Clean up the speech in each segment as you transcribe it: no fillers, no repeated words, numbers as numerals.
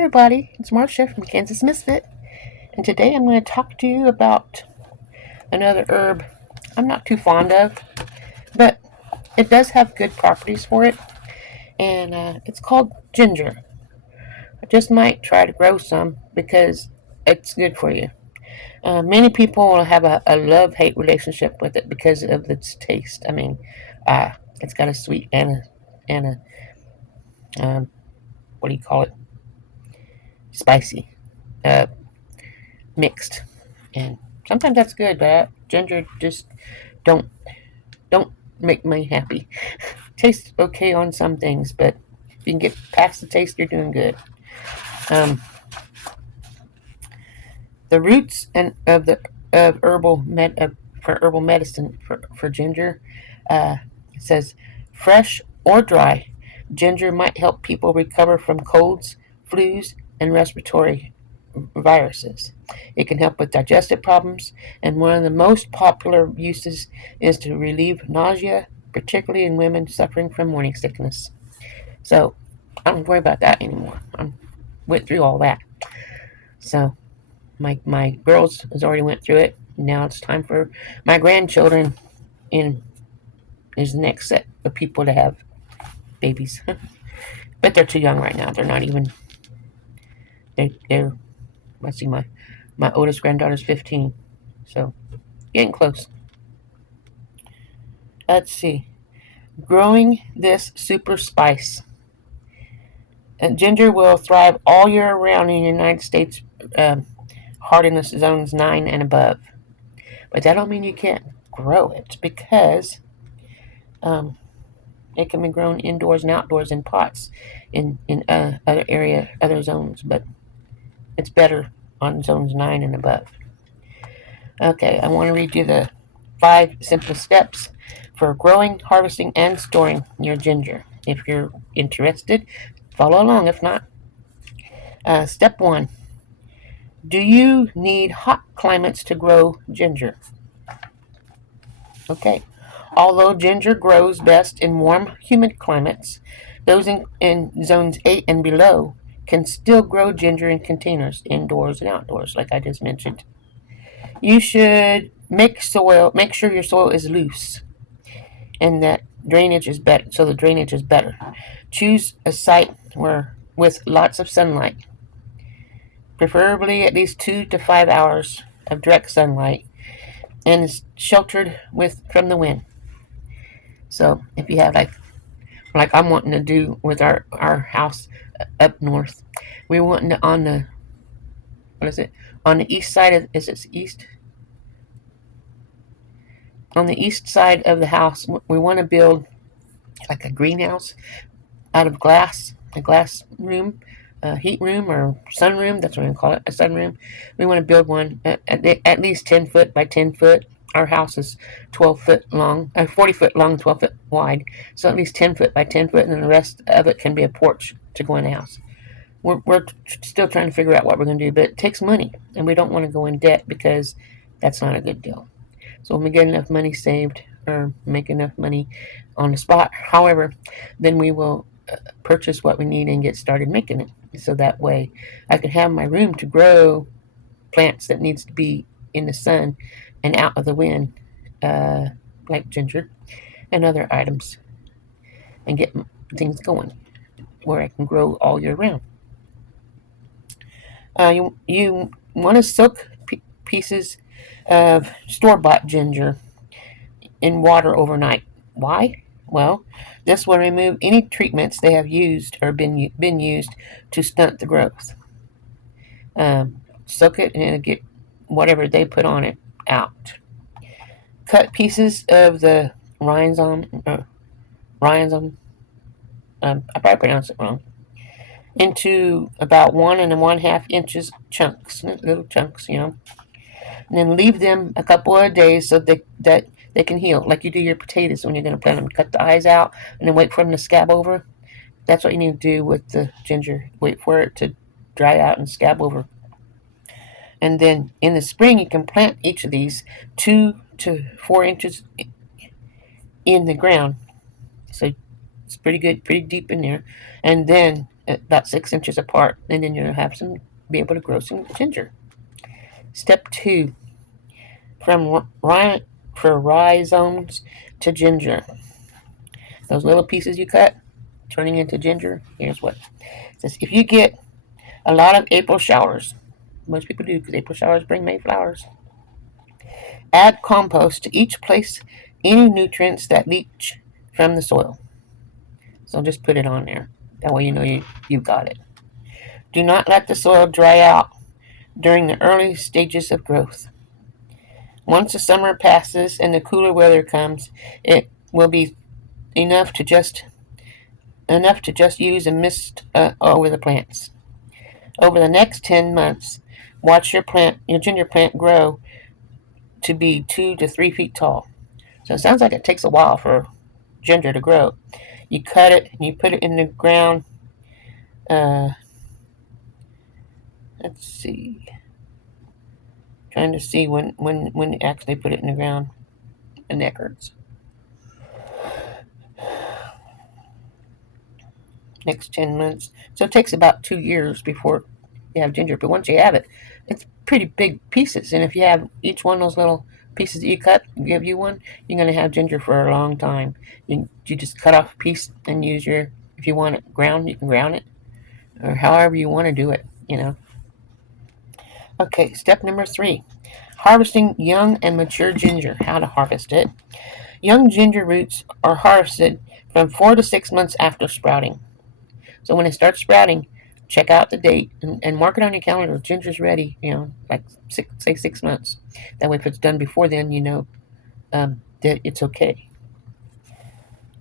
everybody, it's Marcia from Kansas Misfit, and today I'm going to talk to you about another herb I'm not too fond of, but it does have good properties for it, and it's called ginger. I just might try to grow some because it's good for you. Many people will have a love-hate relationship with it because of its taste. It's got a sweet and a what do you call it? Spicy. Uh, Mixed, and sometimes that's good. But ginger just don't don't make me happy. Tastes okay on some things, but if you can get past the taste, you're doing good. Um, the roots and of the of herbal med for herbal medicine for ginger, uh, it says fresh or dry. Ginger might help people recover from colds, flus, and respiratory viruses. It can help with digestive problems, and one of the most popular uses is to relieve nausea, particularly in women suffering from morning sickness. So I don't worry about that anymore. I went through all that. So my girls has already went through it. Now it's time for my grandchildren and is the next set of people to have babies. But they're too young right now. They're not even they're let's see, my oldest granddaughter's 15. So getting close. Let's see. Growing this super spice. Ginger will thrive all year round in the United States hardiness zones 9 and above. But that don't mean you can't grow it because um, it can be grown indoors and outdoors in pots in other zones. But it's better on zones 9 and above. Okay, I want to read you the 5 simple steps for growing, harvesting, and storing your ginger. If you're interested, follow along. If not, step 1. Do you need hot climates to grow ginger? Okay. Although ginger grows best in warm, humid climates, those in zones 8 and below can still grow ginger in containers, indoors and outdoors, like I just mentioned. You should make sure your soil is loose and that drainage is better, so the drainage is better. Choose a site where with lots of sunlight, preferably at least 2 to 5 hours of direct sunlight, and is sheltered from the wind. So if you have like I'm wanting to do with our house up north, we want on the what is it on the east side of is it east on the east side of the house we want to build like a greenhouse out of glass, a glass room, a heat room or sun room. That's what we call it, a sun room. We want to build one at least 10 foot by 10 foot. Our house is 12 foot long, 40 foot long, 12 foot wide. So at least 10 foot by 10 foot, and then the rest of it can be a porch to go in the house. We're still trying to figure out what we're going to do, but it takes money, and we don't want to go in debt because that's not a good deal. So when we get enough money saved or make enough money on the spot, however, then we will purchase what we need and get started making it. So that way I can have my room to grow plants that needs to be in the sun and out of the wind, like ginger and other items, and get things going where I can grow all year round. You want to soak pieces of store-bought ginger in water overnight. Why? Well, this will remove any treatments they have used or been used to stunt the growth. Soak it and get whatever they put on it out. Cut pieces of the rhizome. I probably pronounced it wrong. Into about 1 1/2 inches chunks, little chunks, and then leave them a couple of days so that they can heal, like you do your potatoes when you're going to plant them. Cut the eyes out and then wait for them to scab over. That's what you need to do with the ginger. Wait for it to dry out and scab over. And then in the spring, you can plant each of these 2 to 4 inches in the ground. So it's pretty good, pretty deep in there. And then about 6 inches apart, and then you'll have some be able to grow some ginger. Step 2: from rhizomes to ginger. Those little pieces you cut, turning into ginger. Here's what it says: if you get a lot of April showers, most people do because April showers bring May flowers. Add compost to each place any nutrients that leach from the soil. So just put it on there. That way you know you've got it. Do not let the soil dry out during the early stages of growth. Once the summer passes and the cooler weather comes, it will be enough to just use a mist over the plants. Over the next 10 months, watch your ginger plant grow to be 2 to 3 feet tall. So it sounds like it takes a while for ginger to grow. You cut it and you put it in the ground. Let's see. Trying to see when you actually put it in the ground. The neck hurts. Next 10 months. So it takes about 2 years before you have ginger. But once you have it, it's pretty big pieces. And if you have each one of those little pieces that you cut, give you one, you're going to have ginger for a long time. You just cut off a piece and use if you want it ground, you can ground it. Or however you want to do it, Okay, step number 3. Harvesting young and mature ginger. How to harvest it. Young ginger roots are harvested from 4 to 6 months after sprouting. So when it starts sprouting, check out the date and mark it on your calendar. Ginger's ready, like 6 months. That way, if it's done before then, that it's okay.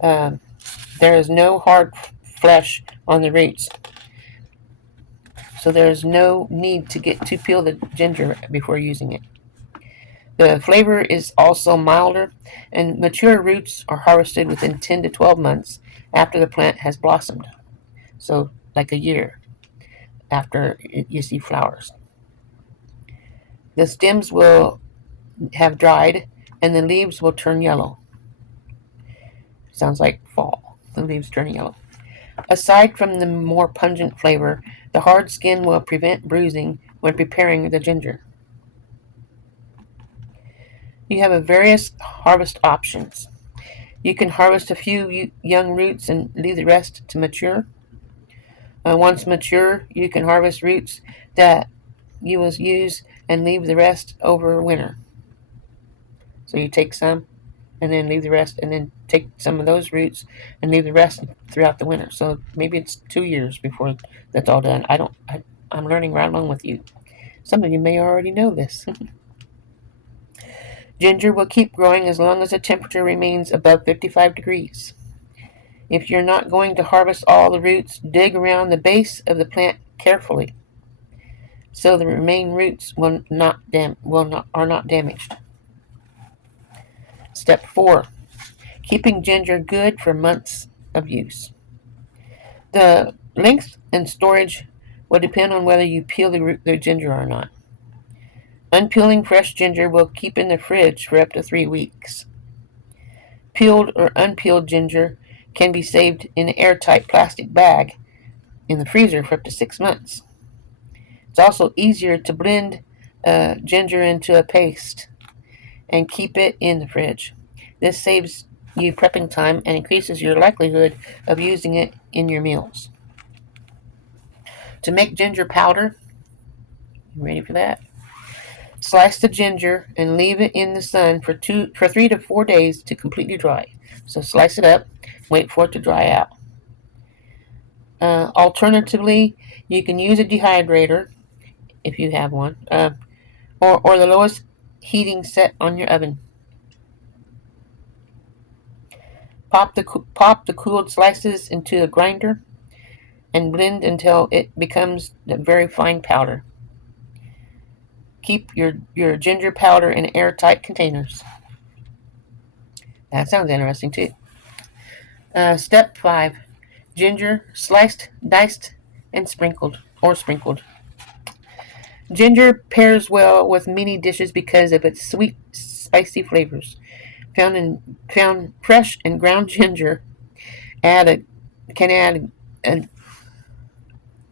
There is no hard flesh on the roots, so there is no need to peel the ginger before using it. The flavor is also milder, and mature roots are harvested within 10 to 12 months after the plant has blossomed. So, like a year after you see flowers. The stems will have dried, and the leaves will turn yellow. Sounds like fall. The leaves turning yellow. Aside from the more pungent flavor, the hard skin will prevent bruising when preparing the ginger. You have various harvest options. You can harvest a few young roots and leave the rest to mature. Once mature, you can harvest roots that you will use and leave the rest over winter. So you take some and then leave the rest, and then take some of those roots and leave the rest throughout the winter. So maybe it's 2 years before that's all done. I'm learning right along with you. Some of you may already know this. Ginger will keep growing as long as the temperature remains above 55 degrees. If you're not going to harvest all the roots, dig around the base of the plant carefully so the remaining roots are not damaged. Step 4. Keeping ginger good for months of use. The length and storage will depend on whether you peel the ginger or not. Unpeeling fresh ginger will keep in the fridge for up to 3 weeks. Peeled or unpeeled ginger can be saved in an airtight plastic bag in the freezer for up to 6 months. It's also easier to blend ginger into a paste and keep it in the fridge. This saves you prepping time and increases your likelihood of using it in your meals. To make ginger powder, you ready for that? Slice the ginger and leave it in the sun for 3 to 4 days to completely dry. So slice it up, wait for it to dry out. Alternatively, you can use a dehydrator if you have one, or the lowest heating set on your oven. Pop the cooled slices into a grinder and blend until it becomes a very fine powder. Keep your ginger powder in airtight containers. That sounds interesting too. Step 5. Ginger sliced, diced, and sprinkled. Ginger pairs well with many dishes because of its sweet, spicy flavors. Found fresh and ground ginger can add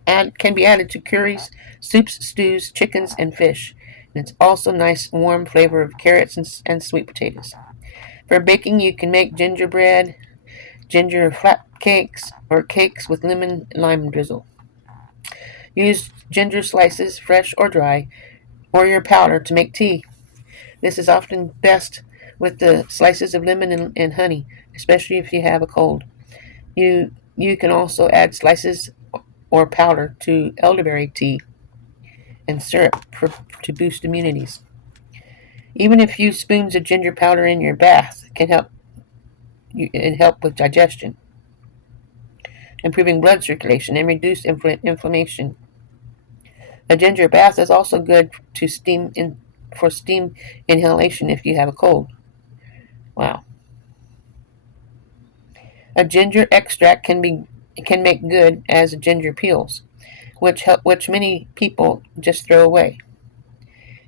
can be added to curries, soups, stews, chickens, and fish. And it's also nice warm flavor of carrots and sweet potatoes. For baking, you can make gingerbread, ginger flat cakes, or cakes with lemon and lime drizzle. Use ginger slices, fresh or dry, or your powder to make tea. This is often best with the slices of lemon and honey, especially if you have a cold. You can also add slices or powder to elderberry tea and syrup to boost immunities. Even a few spoons of ginger powder in your bath can help with digestion, improving blood circulation and reduce inflammation. A ginger bath is also good to for steam inhalation if you have a cold. Wow. A ginger extract can make good as ginger peels, which many people just throw away.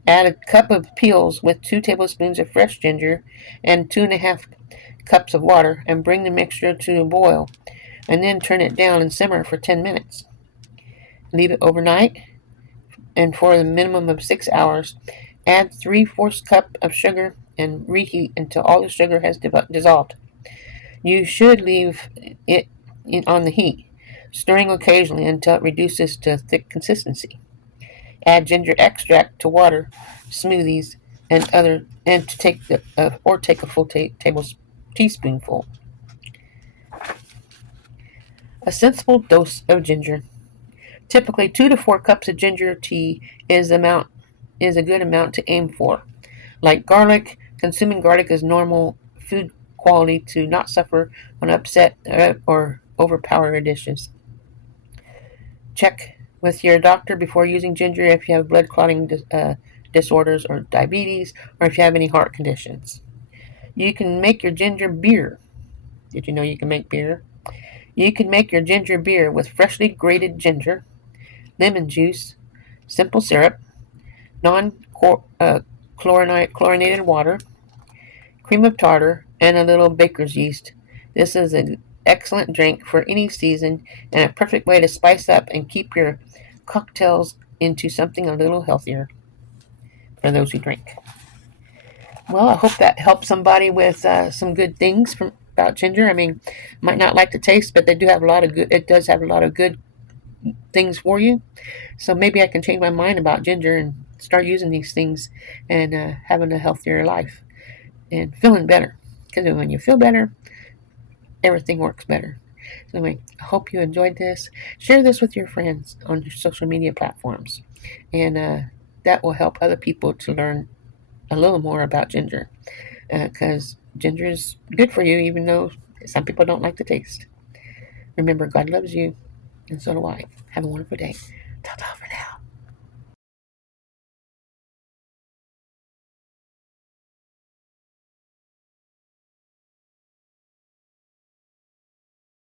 Add a cup of peels with 2 tablespoons of fresh ginger and 2.5 cups of water and bring the mixture to a boil, and then turn it down and simmer for 10 minutes. Leave it overnight, and for a minimum of 6 hours, add 3/4 cup of sugar and reheat until all the sugar has dissolved. You should leave it on the heat, stirring occasionally until it reduces to a thick consistency. Add ginger extract to water, smoothies, take a full teaspoonful. A sensible dose of ginger. Typically, 2 to 4 cups of ginger tea is a good amount to aim for. Like garlic, consuming garlic is normal food quality to not suffer on upset or overpower dishes. Check with your doctor before using ginger if you have blood clotting disorders or diabetes, or if you have any heart conditions. You can make your ginger beer. Did you know you can make beer? You can make your ginger beer with freshly grated ginger, lemon juice, simple syrup, non-chlorinated water, cream of tartar, and a little baker's yeast. This is an excellent drink for any season and a perfect way to spice up and keep your cocktails into something a little healthier for those who drink. Well, I hope that helps somebody with some good things about ginger. I mean, might not like the taste, but they do have a lot of good. It does have a lot of good things for you. So maybe I can change my mind about ginger and start using these things and having a healthier life and feeling better. Because when you feel better, everything works better. So anyway, I hope you enjoyed this. Share this with your friends on your social media platforms, and that will help other people to learn a little more about ginger. Because ginger is good for you, even though some people don't like the taste. Remember, God loves you, and so do I. Have a wonderful day. Ta-ta,